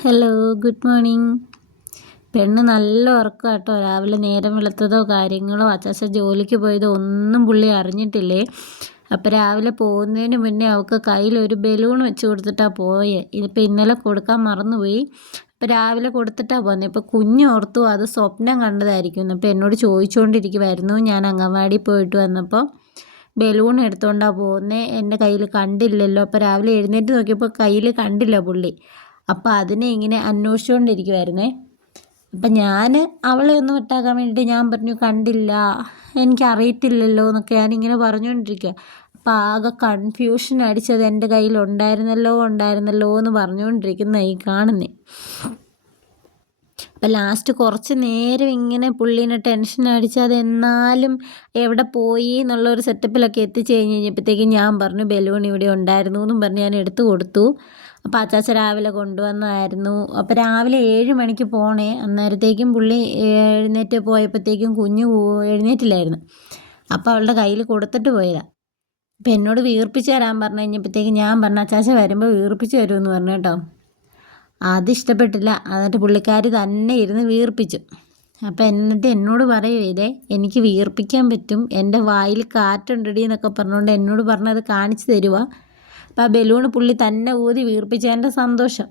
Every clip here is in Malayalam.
Hello, good morning. പെണ്ണ് നല്ല ഉറക്കം കേട്ടോ. രാവിലെ നേരം വെളുത്തതോ കാര്യങ്ങളോ അച്ചാച്ച ജോലിക്ക് പോയതോ ഒന്നും പുള്ളി അറിഞ്ഞിട്ടില്ലേ. അപ്പം രാവിലെ പോകുന്നതിന് മുന്നേ അവൾക്ക് കയ്യിലൊരു ബലൂൺ വെച്ച് കൊടുത്തിട്ടാണ് പോയേ. ഇതിപ്പോൾ ഇന്നലെ കൊടുക്കാൻ മറന്നുപോയി. അപ്പോൾ രാവിലെ കൊടുത്തിട്ടാണ് പോകുന്നത്. ഇപ്പോൾ കുഞ്ഞോർത്തു അത് സ്വപ്നം കണ്ടതായിരിക്കും. അപ്പോൾ എന്നോട് ചോദിച്ചുകൊണ്ടിരിക്കുമായിരുന്നു. ഞാൻ അംഗൻവാടി പോയിട്ട് വന്നപ്പോൾ ബലൂൺ എടുത്തുകൊണ്ടാണ് പോകുന്നത്, എൻ്റെ കയ്യിൽ കണ്ടില്ലല്ലോ. അപ്പോൾ രാവിലെ എഴുന്നേറ്റ് നോക്കിയപ്പോൾ കയ്യിൽ കണ്ടില്ല പുള്ളി. അപ്പോൾ അതിനെ ഇങ്ങനെ അന്വേഷിച്ചുകൊണ്ടിരിക്കുമായിരുന്നേ. അപ്പം ഞാൻ അവളെ ഒന്ന് വിട്ടാക്കാൻ വേണ്ടിയിട്ട് ഞാൻ പറഞ്ഞു കണ്ടില്ല, എനിക്കറിയത്തില്ലല്ലോ എന്നൊക്കെ ഞാനിങ്ങനെ പറഞ്ഞുകൊണ്ടിരിക്കുക. അപ്പോൾ ആകെ കൺഫ്യൂഷൻ അടിച്ചത് എൻ്റെ കയ്യിൽ ഉണ്ടായിരുന്നല്ലോ എന്ന് പറഞ്ഞുകൊണ്ടിരിക്കുന്ന ഈ കാണുന്നേ. അപ്പം ലാസ്റ്റ് കുറച്ച് നേരം ഇങ്ങനെ പുള്ളീനെ ടെൻഷൻ അടിച്ച് അതെന്നാലും എവിടെ പോയി എന്നുള്ളൊരു സെറ്റപ്പിലൊക്കെ എത്തിച്ച് കഴിഞ്ഞപ്പോഴത്തേക്കും ഞാൻ പറഞ്ഞു ബലൂൺ ഇവിടെ ഉണ്ടായിരുന്നു എന്നും പറഞ്ഞ് ഞാൻ എടുത്തു കൊടുത്തു. അപ്പോൾ അച്ചാച്ച രാവിലെ കൊണ്ടുവന്നതായിരുന്നു. അപ്പോൾ രാവിലെ 7 മണിക്ക് പോണേ. അന്നേരത്തേക്കും പുള്ളി എഴുന്നേറ്റ് പോയപ്പോഴത്തേക്കും കുഞ്ഞ് എഴുന്നേറ്റില്ലായിരുന്നു. അപ്പോൾ അവളുടെ കയ്യിൽ കൊടുത്തിട്ട് പോയതാണ്. അപ്പോൾ എന്നോട് വീർപ്പിച്ച് തരാൻ പറഞ്ഞു കഴിഞ്ഞപ്പോഴത്തേക്കും ഞാൻ പറഞ്ഞു അച്ചാച്ച വരുമ്പോൾ വീർപ്പിച്ച് തരുമെന്ന് പറഞ്ഞു കേട്ടോ. അതിഷ്ടപ്പെട്ടില്ല. എന്നിട്ട് പുള്ളിക്കാരി തന്നെ ഇരുന്ന് വീർപ്പിച്ചു. അപ്പം എന്നിട്ട് എന്നോട് പറയുവേ, എനിക്ക് വീർപ്പിക്കാൻ പറ്റും, എൻ്റെ വായിൽ കാറ്റുണ്ടടി എന്നൊക്കെ പറഞ്ഞുകൊണ്ട് എന്നോട് പറഞ്ഞത് കാണിച്ചു തരുക. അപ്പം ആ ബലൂൺ പുള്ളി തന്നെ ഊതി വീർപ്പിച്ചതിൻ്റെ സന്തോഷം.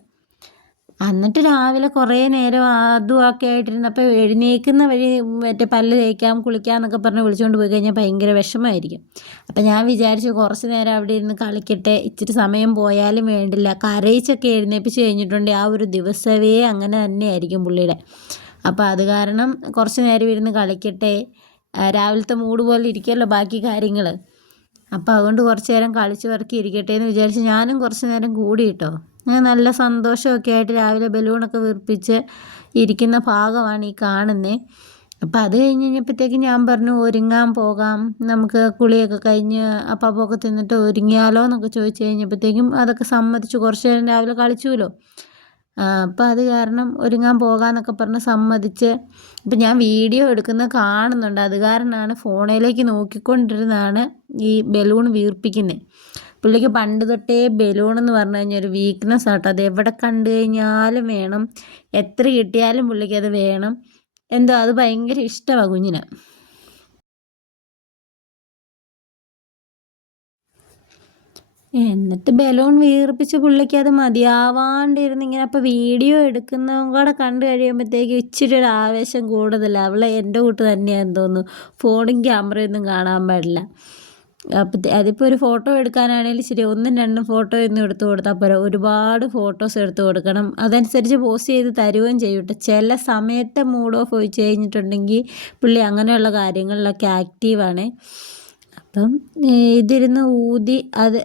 എന്നിട്ട് രാവിലെ കുറേ നേരം അതും ഒക്കെ ആയിട്ടിരുന്നപ്പോൾ എഴുന്നേൽക്കുന്ന വഴി മറ്റേ പല്ല് തേക്കാം കുളിക്കാം എന്നൊക്കെ പറഞ്ഞ് വിളിച്ചുകൊണ്ട് പോയി കഴിഞ്ഞാൽ ഭയങ്കര വിഷമമായിരിക്കും. അപ്പം ഞാൻ വിചാരിച്ചു കുറച്ച് നേരം അവിടെ ഇരുന്ന് കളിക്കട്ടെ, ഇച്ചിരി സമയം പോയാലും വേണ്ടില്ല. കരയിച്ചൊക്കെ എഴുന്നേൽപ്പിച്ച് കഴിഞ്ഞിട്ടുണ്ടെങ്കിൽ ആ ഒരു ദിവസമേ അങ്ങനെ തന്നെയായിരിക്കും പുള്ളിയുടെ. അപ്പോൾ അത് കാരണം കുറച്ച് നേരം ഇരുന്ന് കളിക്കട്ടെ, രാവിലത്തെ മൂഡ് പോലെ ഇരിക്കുമല്ലോ ബാക്കി കാര്യങ്ങൾ. അപ്പോൾ അതുകൊണ്ട് കുറച്ച് നേരം കളിച്ച് പറക്കി ഇരിക്കട്ടെ എന്ന് വിചാരിച്ച് ഞാനും കുറച്ച് നേരം കൂടി കേട്ടോ. നല്ല സന്തോഷമൊക്കെ ആയിട്ട് രാവിലെ ബലൂണൊക്കെ വീർപ്പിച്ച് ഇരിക്കുന്ന ഭാഗമാണ് ഈ കാണുന്നത്. അപ്പോൾ അത് കഴിഞ്ഞ് കഴിഞ്ഞപ്പോഴത്തേക്കും ഞാൻ പറഞ്ഞു ഒരുങ്ങാൻ പോകാം, നമുക്ക് കുളിയൊക്കെ കഴിഞ്ഞ് അപ്പാപ്പൊക്കെ തിന്നിട്ട് ഒരുങ്ങിയാലോ എന്നൊക്കെ ചോദിച്ചു കഴിഞ്ഞപ്പോഴത്തേക്കും അതൊക്കെ സമ്മതിച്ചു. കുറച്ച് നേരം രാവിലെ കളിച്ചുവല്ലോ. അപ്പോൾ അത് കാരണം ഒരുങ്ങാൻ പോകാമെന്നൊക്കെ പറഞ്ഞ് സമ്മതിച്ച്. അപ്പം ഞാൻ വീഡിയോ എടുക്കുന്നത് കാണുന്നുണ്ട്, അത് കാരണമാണ് ഫോണിലേക്ക് നോക്കിക്കൊണ്ടിരുന്നാണ് ഈ ബലൂൺ വീർപ്പിക്കുന്നത്. പുള്ളിക്ക് പണ്ട് തൊട്ടേ ബലൂൺ എന്ന് പറഞ്ഞു കഴിഞ്ഞാൽ ഒരു വീക്ക്നെസ് ആട്ടോ. അത് എവിടെ കണ്ടു കഴിഞ്ഞാലും വേണം, എത്ര കിട്ടിയാലും പുള്ളിക്ക് അത് വേണം. എന്തോ അത് ഭയങ്കര ഇഷ്ടമാണ് കുഞ്ഞിന്. എന്നിട്ട് ബലൂൺ വീർപ്പിച്ച് പുള്ളിക്ക് അത് മതിയാവാണ്ടിരുന്ന് ഇങ്ങനെ. അപ്പോൾ വീഡിയോ എടുക്കുന്നതും കൂടെ കണ്ടു കഴിയുമ്പോഴത്തേക്കും ഇച്ചിരി ഒരു ആവേശം കൂടുതലാണ്. അവളെ എൻ്റെ കൂട്ട് തന്നെയാണെന്ന് തോന്നുന്നു. ഫോണും ക്യാമറയൊന്നും കാണാൻ പാടില്ല. അപ്പം അതിപ്പോൾ ഒരു ഫോട്ടോ എടുക്കാനാണെങ്കിലും ശരി, 1-2 ഫോട്ടോ ഒന്നും എടുത്തു കൊടുത്താൽ പോരാ, ഒരുപാട് ഫോട്ടോസ് എടുത്തു കൊടുക്കണം. അതനുസരിച്ച് പോസ്റ്റ് ചെയ്ത് തരുകയും ചെയ്യും. ചില സമയത്തെ മൂഡ് ഓഫ് ഒഴിച്ച് കഴിഞ്ഞിട്ടുണ്ടെങ്കിൽ പുള്ളി അങ്ങനെയുള്ള കാര്യങ്ങളിലൊക്കെ ആക്റ്റീവാണ്. അപ്പം ഇതിരുന്ന് ഊതി അത്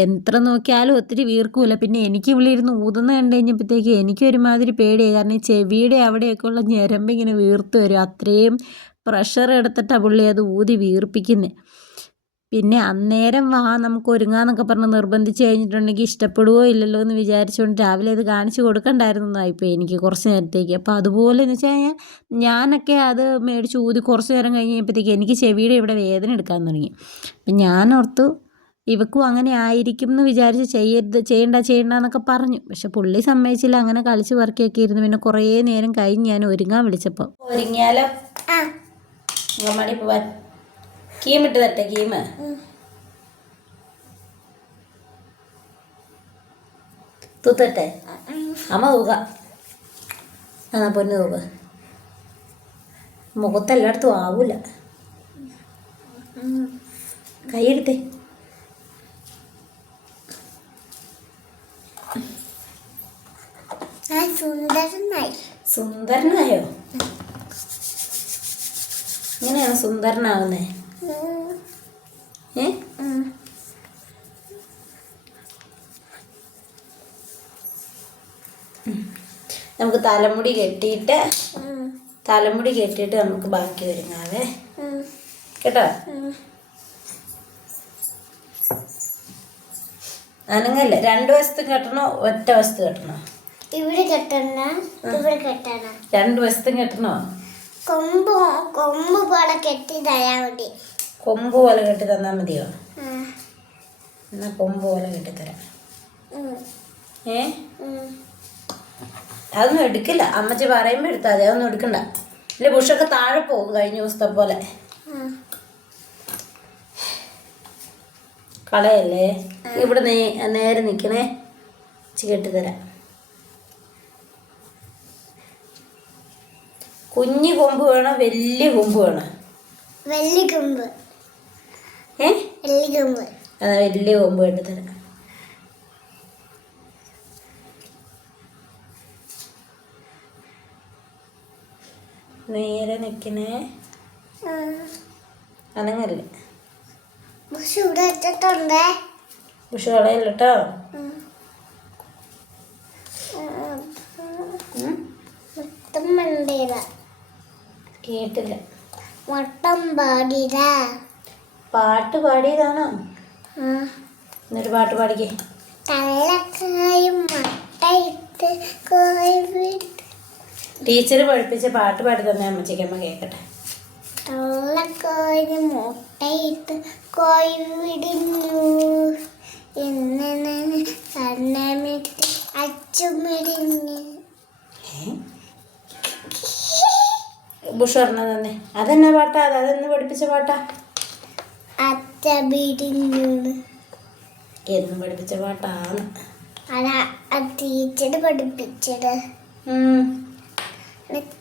എത്ര നോക്കിയാലും ഒത്തിരി വീർക്കൂല. പിന്നെ എനിക്ക് ഇവിടെ ഇരുന്ന് ഊതുന്ന കണ്ടു കഴിഞ്ഞപ്പോഴത്തേക്ക് എനിക്കൊരുമാതിരി പേടിയായി. കാരണം ഈ ചെവിയുടെ അവിടെയൊക്കെ ഉള്ള ഞരമ്പ് ഇങ്ങനെ വീർത്ത് വരും. അത്രയും പ്രഷർ എടുത്തിട്ടാണ് പുള്ളി അത് ഊതി വീർപ്പിക്കുന്നത്. പിന്നെ അന്നേരം നമുക്ക് ഒരുങ്ങാന്നൊക്കെ പറഞ്ഞ് നിർബന്ധിച്ച് കഴിഞ്ഞിട്ടുണ്ടെങ്കിൽ ഇഷ്ടപ്പെടുവോ ഇല്ലല്ലോ എന്ന് വിചാരിച്ചുകൊണ്ട് രാവിലെ അത് കാണിച്ച് കൊടുക്കണ്ടായിരുന്നായിപ്പോൾ എനിക്ക് കുറച്ച് നേരത്തേക്ക്. അപ്പോൾ അതുപോലെ എന്ന് വെച്ച് കഴിഞ്ഞാൽ ഞാനൊക്കെ അത് മേടിച്ച് ഊതി കുറച്ച് നേരം കഴിഞ്ഞപ്പോഴത്തേക്ക് എനിക്ക് ചെവിയുടെ ഇവിടെ വേദന എടുക്കാൻ തുടങ്ങി. അപ്പം ഞാൻ ഓർത്തു ഇവക്കും അങ്ങനെ ആയിരിക്കും എന്ന് വിചാരിച്ച് ചെയ്യണ്ട എന്നൊക്കെ പറഞ്ഞു. പക്ഷെ പുള്ളി സമ്മതിച്ചില്ല. അങ്ങനെ കളിച്ച് പറക്കിയൊക്കെ ഇരുന്നു. പിന്നെ കുറേ നേരം കഴിഞ്ഞ് ഞാൻ ഒരുങ്ങാൻ വിളിച്ചപ്പോൾ ഒരുങ്ങിയാലോ മണി പോവാൻ കീമിട്ട് തട്ടെ. കീമ് തൂത്തട്ടെ. അമ്മ തൂക. എന്നാ പൊന്ന് തൂക. മുഖത്തെല്ലായിടത്തും ആവൂല. കൈയെടുത്തേ. സുന്ദരനായോ? ഇങ്ങനെയാണ് സുന്ദരനാവുന്നേ? നമുക്ക് തലമുടി കെട്ടിയിട്ട് നമുക്ക് ബാക്കി ഒരുങ്ങാവേ കേട്ടോ. അനങ്ങല്ല. 2 വശത്ത് കെട്ടണോ ഒറ്റ വശത്ത് കെട്ടണോ? ഇവിടെ കെട്ടണ, ഇവിടെ കെട്ടണ. 2 വശത്തും കെട്ടണോ? കൊമ്പ് പോലെ കെട്ടി തരാൻ മതി. കൊമ്പ് പോലെ കെട്ടി തന്നാൽ മതിയോ? എന്നാ കൊമ്പ് പോലെ കെട്ടിത്തരാം. അതൊന്നും എടുക്കില്ല. അമ്മച്ചി പറയുമ്പോൾ എടുത്താൽ മതി, അതൊന്നും എടുക്കണ്ട. ഇല്ല ബുഷൊക്കെ താഴെ പോകും കഴിഞ്ഞ ദിവസത്തെ പോലെ. കളയല്ലേ. ഇവിടെ നേരെ നിൽക്കണേ, കെട്ടിത്തരാം. കുഞ്ഞു കൊമ്പ് വേണോ വലിയ കൊമ്പ് വേണോ? വലിയ കൊമ്പ്. വലിയ കൊമ്പ്. അതാ വലിയ കൊമ്പ് കെട്ടിത്തരാം. നേരെ നിൽക്കണേ, അനങ്ങല്ലേ. ബുഷ് ഇവിടെ വെച്ചിട്ടുണ്ടേ. ബുഷ് കളയല്ല കേട്ടോ. മൊത്തം മണ്ടീര കേട്ടില്ല. മൊത്തം പാടീര. പാട്ട് പാടിയതാണോ? എന്നൊരു പാട്ട് പാടിക്കേ. കള്ളക്കായും മുട്ടയിട്ട് കോഴി. ടീച്ചർ പഠിപ്പിച്ച പാട്ട് പാടി തന്നെ അമ്മച്ചിക്ക്, അമ്മ കേൾക്കട്ടെ. കള്ളക്കായും മുട്ടയിട്ട് കോഴി വിടിഞ്ഞു എന്നെ കണ്ണമിട്ട് അച്ചുമിടിഞ്ഞു. ബുഷ് പറഞ്ഞത് തന്നെ. അതെന്നാ പാട്ടാ? അതെന്ന് പഠിപ്പിച്ച പാട്ടാ? അച്ച പിടിഞ്ഞു എന്ന് പഠിപ്പിച്ച പാട്ടാണ്. അതാ ടീച്ചർ പഠിപ്പിച്ചത്.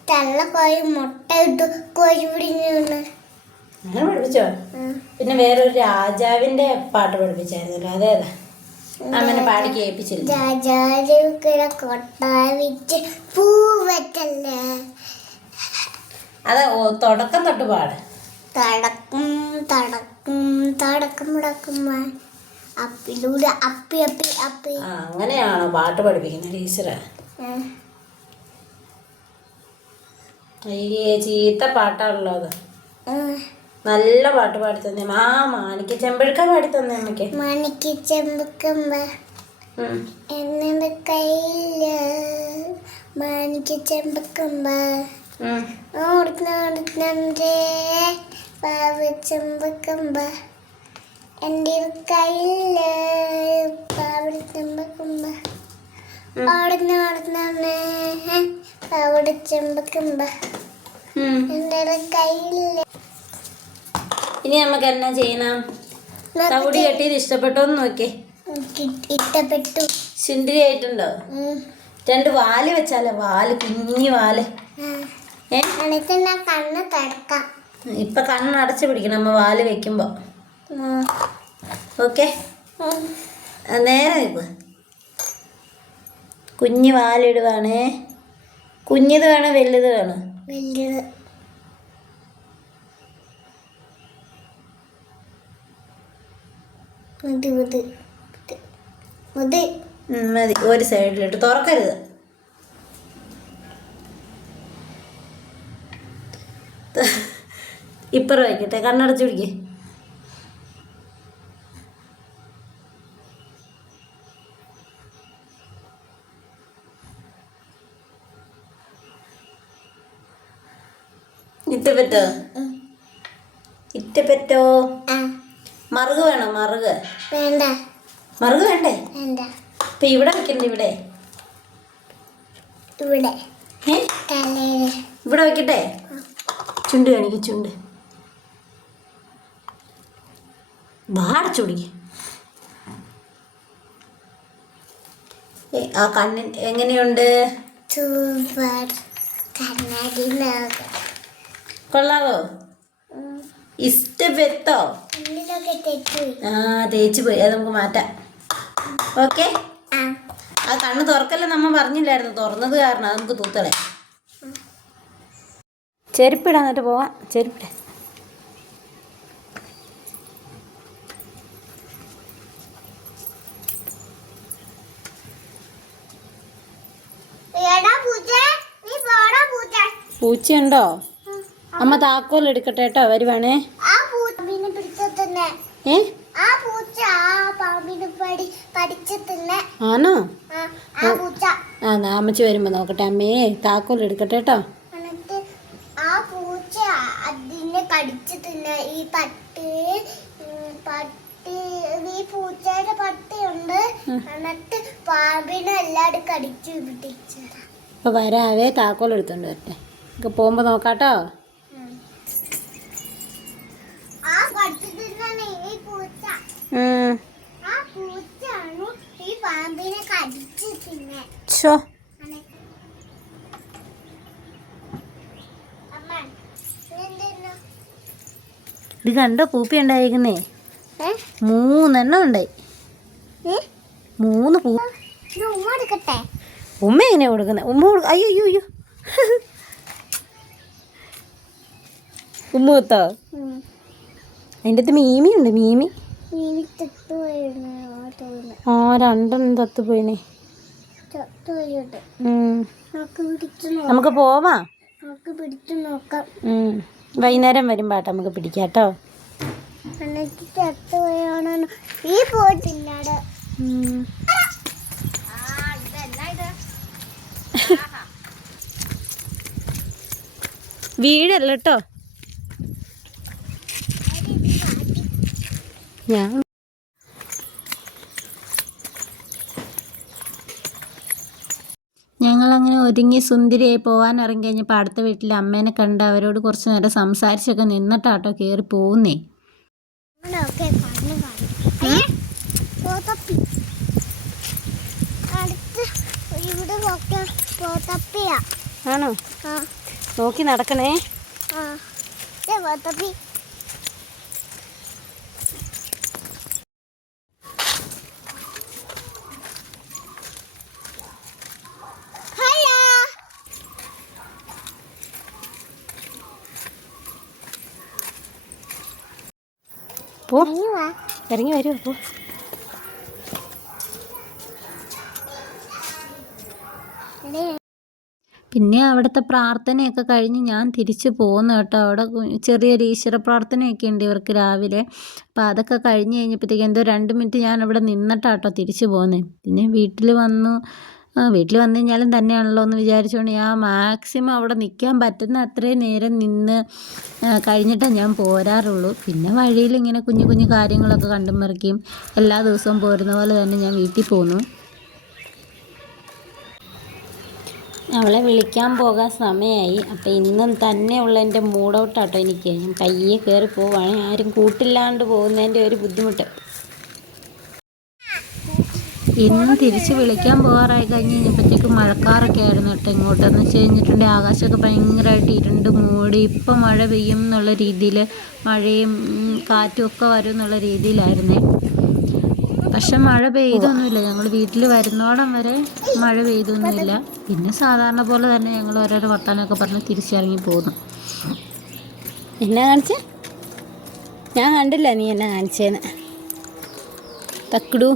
തള്ള കോഴി മുട്ട ഇട്ടു കോഴി പിടിഞ്ഞു. അങ്ങനെ പഠിപ്പിച്ചോ? പിന്നെ വേറൊരു രാജാവിന്റെ പാട്ട് പഠിപ്പിച്ചായിരുന്നല്ലോ, അതേതാ? അമ്മനെ പാടി കേൾപ്പിച്ചില്ല. രാജാവിന്റെ കൊട്ടാവിച്ച് പൂവറ്റല്ലേ. അത് തുടക്കം തൊട്ട് പാട്. തടക്കും തടക്കും തടക്കും മുടക്കും അപ്പിലൂടെ അപ്പി അപ്പി അപ്പി. അങ്ങനെയാണോ പാട്ട് പഠിപ്പിക്കുന്നത് ടീച്ചറ്? ചീത്ത പാട്ടാണല്ലോ അത്. നല്ല പാട്ട് പാടി തന്നെ. മാണിക്ക ചെമ്പഴുക്ക പാടി തന്നെ അമ്മയ്ക്ക്. മാണിക്ക ചെമ്പക്കുമ്പ എന്നെ കയ്യില് മാണിക്ക ചെമ്പക്കുമ്പ ഓടുന്നേ പാവ ചെമ്പക്കുമ്പ എൻ്റെ കയ്യില് പാവ ചെമ്പക്കുമ്പ ഓടുന്നേ പാവ ചെമ്പക്കുമ്പ എൻ്റെ കയ്യില്. ഇനി നമുക്ക് എന്നാ ചെയ്യണം? തവിടി കെട്ടിയത് ഇഷ്ടപ്പെട്ടോന്ന് നോക്കിയേ. ഇഷ്ടപ്പെട്ടു. സുന്ദരി ആയിട്ടുണ്ടോ? 2 വാല് വെച്ചാലോ? വാല്, കുഞ്ഞു വാല്. കണ്ണ് തടക്കാം. ഇപ്പൊ കണ്ണടച്ച് പിടിക്കണം അമ്മ വാല് വെക്കുമ്പോ. ഓക്കെ, നേരെ നിൽക്കുക. കുഞ്ഞു വാലിടുവാണേ. കുഞ്ഞത് വേണോ വലുത് വേണോ? വലുത്. മതി. ഒരു സൈഡിലിട്ട് തുറക്കരുത്. ഇപ്പറ വയ്ക്കട്ടെ. കണ്ണടച്ച് പിടിക്കേ. ഇറ്റപ്പറ്റോ? ഇറ്റപ്പറ്റോ? മറുക് വേണോ? മറുക് വേണ്ട. മറുക് വേണ്ടേ? വേണ്ട. ഇപ്പൊ ഇവിടെ വെക്കണ്ട. ഇവിടെ ഇവിടെ ഇവിടെ വെക്കട്ടെ. ചുണ്ട് കാണിക്ക്. ചുണ്ട് വാടച്ചു പിടിക്ക്. ആ കണ്ണിൻ എങ്ങനെയുണ്ട്? കൊള്ളാവോ? ഇഷ്ടപ്പെട്ടോ? ആ തേച്ച് പോയി. അത് നമുക്ക് മാറ്റാം. ഓക്കെ. ആ കണ്ണ് തുറക്കല്ലേ നമ്മ പറഞ്ഞില്ലായിരുന്നു? തുറന്നത് കാരണം അത് നമുക്ക് തൂത്തളെ. ചെരുപ്പിടാൻ എന്നിട്ട് പോവാം. ചെരുപ്പിട. പൂച്ചയുണ്ടോ? അമ്മ താക്കോൽ എടുക്കട്ടെ കേട്ടോ. വരുവാണേ. ആണോ? ആ അമ്മച്ചി വരുമ്പോ നോക്കട്ടെ. അമ്മേ താക്കോൽ എടുക്കട്ടെ കേട്ടോ. ആ പൂച്ച അതിനെ കടിച്ചു തിന്ന. ഈ പട്ടി ഈ പൂച്ചയുടെ പട്ടിയുണ്ട്. എന്നിട്ട് പാമ്പിനെ എല്ലാരും കടിച്ചു പിടിച്ചതാ. അപ്പോൾ വരാവേ താക്കോൽ എടുത്തുകൊണ്ട് വരട്ടെ. നമുക്ക് പോകുമ്പോൾ നോക്കാട്ടോ. ആ കൊച്ചിട്ടാണ് ഈ പൂച്ച. ആ പൂച്ചയാണ് ഈ പാമ്പിനെ കടിച്ചു തിന്നെ. ഇത് കണ്ടോ പൂപ്പി ഉണ്ടായിരിക്കുന്നേ? 3 എണ്ണം ഉണ്ടായി. 3 പൂപ്പ. ഉമ്മ എങ്ങനെയാ കൊടുക്കുന്നത്? ഉമ്മ അയ്യോ അയ്യോ അയ്യോ ഉമ്മ കൊടുത്തോ? അതിൻ്റെ അകത്ത് മീമിയുണ്ട്. മീമി 2 തത്തുപോയിനെ. നമുക്ക് പോവാം. വൈകുന്നേരം വരുമ്പോട്ടോ നമുക്ക് പിടിക്കാട്ടോ. ഈ പോയിട്ടില്ല. വീടല്ല കേട്ടോ. ഞാൻ ഞങ്ങളങ്ങനെ ഒരുങ്ങി സുന്ദരിയായി പോകാൻ ഇറങ്ങി കഴിഞ്ഞപ്പോൾ അടുത്ത വീട്ടിലെ അമ്മേനെ കണ്ട് അവരോട് കുറച്ച് നേരം സംസാരിച്ചൊക്കെ നിന്നിട്ടാട്ടോ കയറി പോകുന്നേ. ആണോ? നോക്കി നടക്കണേ. പോ, ഇറങ്ങി വരുമോ? പോ. പിന്നെ അവിടുത്തെ പ്രാർത്ഥനയൊക്കെ കഴിഞ്ഞ് ഞാൻ തിരിച്ചു പോകുന്നു കേട്ടോ. അവിടെ ചെറിയൊരു ഈശ്വര പ്രാർത്ഥനയൊക്കെ ഉണ്ട് ഇവർക്ക് രാവിലെ. അപ്പോൾ അതൊക്കെ കഴിഞ്ഞ് കഴിഞ്ഞപ്പോഴത്തേക്ക് എന്തോ 2 മിനിറ്റ് ഞാൻ അവിടെ നിന്നിട്ടാട്ടോ തിരിച്ചു പോകുന്നത്. പിന്നെ വീട്ടിൽ വന്നു കഴിഞ്ഞാലും തന്നെയാണല്ലോ എന്ന് വിചാരിച്ചുകൊണ്ട് ഞാൻ മാക്സിമം അവിടെ നിൽക്കാൻ പറ്റുന്ന അത്രയും നേരം നിന്ന് കഴിഞ്ഞിട്ടേ ഞാൻ പോരാറുള്ളൂ. പിന്നെ വഴിയിൽ ഇങ്ങനെ കുഞ്ഞു കുഞ്ഞു കാര്യങ്ങളൊക്കെ കണ്ടും മറിക്കും എല്ലാ ദിവസവും പോരുന്ന പോലെ തന്നെ ഞാൻ വീട്ടിൽ പോന്നു. അവളെ വിളിക്കാൻ പോകാൻ സമയമായി. അപ്പോൾ ഇന്നും തന്നെയുള്ള എൻ്റെ മൂഡൗട്ടാട്ടോ എനിക്ക്. ഞാൻ പയ്യെ കയറി പോവാണ്. ആരും കൂട്ടില്ലാണ്ട് പോകുന്നതിൻ്റെ ഒരു ബുദ്ധിമുട്ട്. ഇന്ന് തിരിച്ച് വിളിക്കാൻ പോകാറായി കഴിഞ്ഞപ്പോഴത്തേക്കും മഴക്കാറൊക്കെ ആയിരുന്നു കേട്ടോ ഇങ്ങോട്ടെന്ന് വെച്ച് കഴിഞ്ഞിട്ടുണ്ടെങ്കിൽ ആകാശമൊക്കെ ഭയങ്കരമായിട്ട് ഇരുണ്ട് മൂടി ഇപ്പം മഴ പെയ്യും എന്നുള്ള രീതിയിൽ മഴയും കാറ്റും ഒക്കെ വരും എന്നുള്ള രീതിയിലായിരുന്നേ. പക്ഷെ മഴ പെയ്തൊന്നുമില്ല. ഞങ്ങൾ വീട്ടിൽ വരുന്നോടം വരെ മഴ പെയ്തൊന്നുമില്ല. പിന്നെ സാധാരണ പോലെ തന്നെ ഞങ്ങൾ ഓരോരോ വർത്താനമൊക്കെ പറഞ്ഞ് തിരിച്ചിറങ്ങി പോന്നു. എന്നാ കാണിച്ചേ? ഞാൻ കണ്ടില്ല നീ എന്നാ കാണിച്ചേന്ന്. തക്കിടു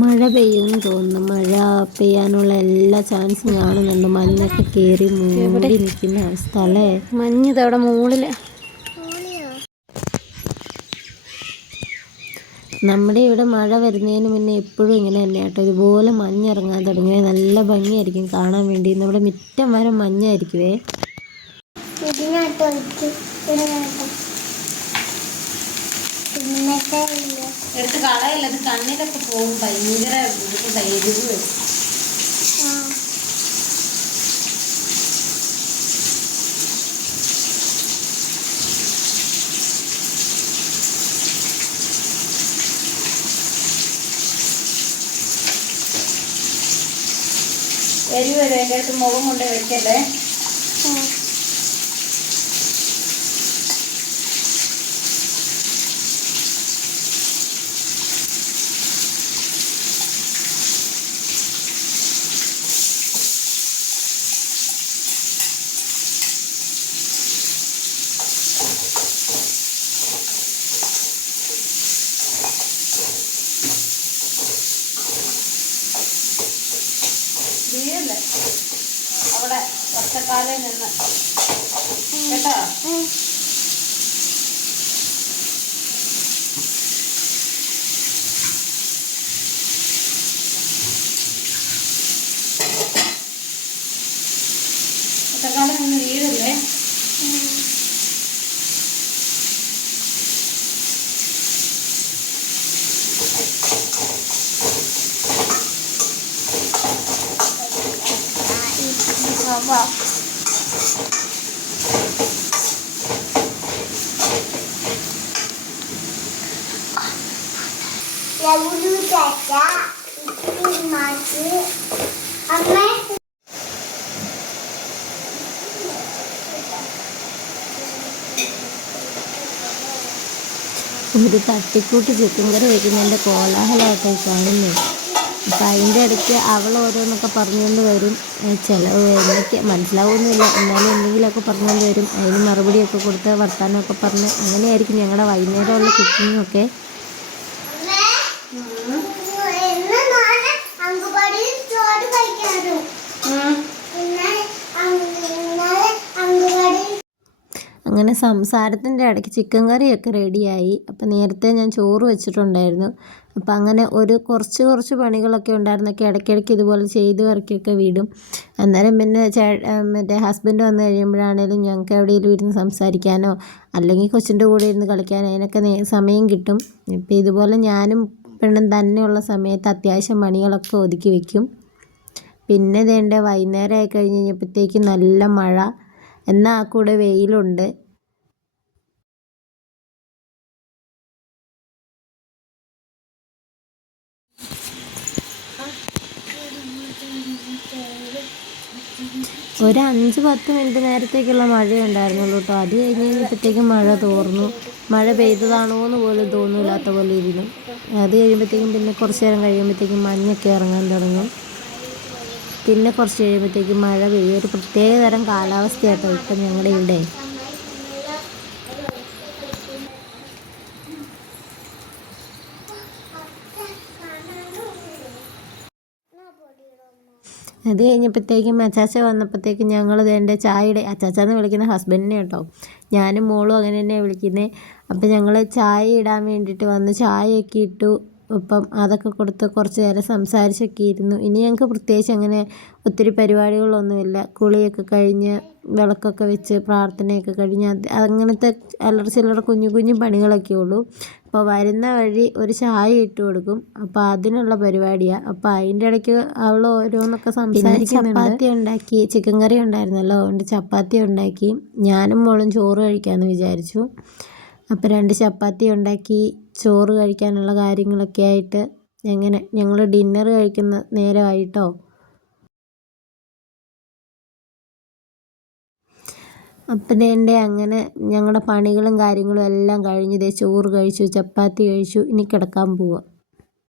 മഴ പെയ്യുമെന്ന് തോന്നുന്നു. മഴ പെയ്യാനുള്ള എല്ലാ ചാൻസും കാണുന്നുണ്ട്. മഞ്ഞൊക്കെ കയറി മൂടി നിൽക്കുന്ന അവസ്ഥ അല്ലേ? മഞ്ഞ് ഇതവിടെ മുകളിൽ. നമ്മുടെ ഇവിടെ മഴ വരുന്നതിന് മുന്നേ എപ്പോഴും ഇങ്ങനെ തന്നെ കേട്ടോ. ഇതുപോലെ മഞ്ഞിറങ്ങാൻ തുടങ്ങിയ നല്ല ഭംഗിയായിരിക്കും കാണാൻ വേണ്ടി. നമ്മുടെ മിറ്റം വരെ മഞ്ഞായിരിക്കുവേ. എടുത്ത് കളയല്ല, അത് കണ്ണിലൊക്കെ പോകും. ഭയങ്കര എരിവ്. എരിവ് വരും. എൻ്റെ അടുത്ത് മുഖം കൊണ്ട് വെക്കല്ലേ. അവിടെ ഒറ്റക്കാലിൽ നിന്ന് കേട്ടോ. ഒന്ന് വീഴല്ലേ. ലവ്ലു ചാച്ച മാച്ച് അമ്മ ഒരു തട്ടിക്കൂട്ട് ചിക്കൻ കറി വയ്ക്കുന്നതിൻ്റെ കോലാഹലമായിട്ടായി കാണുന്നു. അപ്പം അതിൻ്റെ ഇടയ്ക്ക് അവൾ ഓരോന്നൊക്കെ പറഞ്ഞുകൊണ്ട് വരും. എനിക്ക് മനസ്സിലാവുന്നില്ല, എന്നാലും എന്തെങ്കിലുമൊക്കെ പറഞ്ഞുകൊണ്ട് വരും. അതിന് മറുപടിയൊക്കെ കൊടുത്ത് വർത്താനമൊക്കെ പറഞ്ഞ് അങ്ങനെയായിരിക്കും ഞങ്ങളുടെ വൈകുന്നേരമുള്ള കുക്കിങ്ങൊക്കെ. അങ്ങനെ സംസാരത്തിൻ്റെ ഇടയ്ക്ക് ചിക്കൻ കറിയൊക്കെ റെഡിയായി. അപ്പം നേരത്തെ ഞാൻ ചോറ് വെച്ചിട്ടുണ്ടായിരുന്നു. അപ്പം അങ്ങനെ കുറച്ച് പണികളൊക്കെ ഉണ്ടായിരുന്നൊക്കെ ഇടയ്ക്കിടയ്ക്ക് ഇതുപോലെ ചെയ്ത് ഇറക്കിയൊക്കെ വിടും. അന്നേരം പിന്നെ മറ്റേ ഹസ്ബൻഡ് വന്നു കഴിയുമ്പോഴാണേലും ഞങ്ങൾക്ക് എവിടെയെങ്കിലും ഇരുന്ന് സംസാരിക്കാനോ അല്ലെങ്കിൽ കൊച്ചിൻ്റെ കൂടെ ഇരുന്ന് കളിക്കാനോ അതിനൊക്കെ സമയം കിട്ടും. ഇപ്പം ഇതുപോലെ ഞാനും പെണ്ണും തന്നെയുള്ള സമയത്ത് അത്യാവശ്യം പണികളൊക്കെ ഒതുക്കി വയ്ക്കും. പിന്നെ വേണ്ട വൈകുന്നേരം ആയി കഴിഞ്ഞ് കഴിഞ്ഞപ്പോഴത്തേക്കും നല്ല മഴ, എന്നാൽ ആ കൂടെ വെയിലുണ്ട്. ഒരു 5-10 മിനിറ്റ് നേരത്തേക്കുള്ള മഴയുണ്ടായിരുന്നുള്ളൂ കേട്ടോ. അത് കഴിഞ്ഞ് കഴിഞ്ഞപ്പോഴത്തേക്കും മഴ തോർന്നു. മഴ പെയ്തതാണോ എന്ന് പോലും തോന്നില്ലാത്ത പോലെ ഇരുന്നു. അത് കഴിയുമ്പോഴത്തേക്കും പിന്നെ കുറച്ച് നേരം കഴിയുമ്പോഴത്തേക്കും മഞ്ഞൊക്കെ ഇറങ്ങാൻ തുടങ്ങും. പിന്നെ കുറച്ച് കഴിയുമ്പോഴത്തേക്കും മഴ പെയ്യും. ഒരു പ്രത്യേക തരം കാലാവസ്ഥയാട്ടോ ഇപ്പം ഞങ്ങളുടെ ഇവിടെ. അത് കഴിഞ്ഞപ്പോഴത്തേക്കും അച്ചാച്ച വന്നപ്പോഴത്തേക്കും ഞങ്ങൾ എൻ്റെ ചായയുടെ, അച്ചാച്ചാന്ന് വിളിക്കുന്ന ഹസ്ബൻഡിനെ കേട്ടോ, ഞാനും മോളും അങ്ങനെ തന്നെയാണ് വിളിക്കുന്നത്. അപ്പം ഞങ്ങൾ ചായ ഇടാൻ വേണ്ടിയിട്ട് വന്ന് ചായയൊക്കെ ഇട്ടു. അപ്പം അതൊക്കെ കൊടുത്ത് കുറച്ച് നേരം സംസാരിച്ചൊക്കെ ഇരുന്നു. ഇനി ഞങ്ങൾക്ക് പ്രത്യേകിച്ച് അങ്ങനെ ഒത്തിരി പരിപാടികളൊന്നുമില്ല. കുളിയൊക്കെ കഴിഞ്ഞ് വിളക്കൊക്കെ വെച്ച് പ്രാർത്ഥനയൊക്കെ കഴിഞ്ഞ് അങ്ങനത്തെ അല്ലറ ചില്ലറ കുഞ്ഞു പണികളൊക്കെ ഉള്ളൂ. അപ്പോൾ വരുന്ന വഴി ഒരു ചായ ഇട്ട് കൊടുക്കും. അപ്പോൾ അതിനുള്ള പരിപാടിയാണ്. അപ്പോൾ അതിൻ്റെ ഇടയ്ക്ക് അവൾ ഓരോന്നൊക്കെ സംസാരിക്കുന്നുണ്ട്. ചപ്പാത്തി ഉണ്ടാക്കി, ചിക്കൻ കറി ഉണ്ടായിരുന്നല്ലോ, അതുകൊണ്ട് ചപ്പാത്തി ഉണ്ടാക്കി. ഞാനും മോളും ചോറ് കഴിക്കാമെന്ന് വിചാരിച്ചു. അപ്പോൾ 2 ചപ്പാത്തി ഉണ്ടാക്കി ചോറ് കഴിക്കാനുള്ള കാര്യങ്ങളൊക്കെ ആയിട്ട് അങ്ങനെ ഞങ്ങൾ ഡിന്നർ കഴിക്കുന്ന നേരമായിട്ടോ. അപ്പം വേണ്ടേ അങ്ങനെ ഞങ്ങളുടെ പണികളും കാര്യങ്ങളും എല്ലാം കഴിഞ്ഞ് ചോറ് കഴിച്ചു, ചപ്പാത്തി കഴിച്ചു, ഇനി കിടക്കാൻ പോവാം.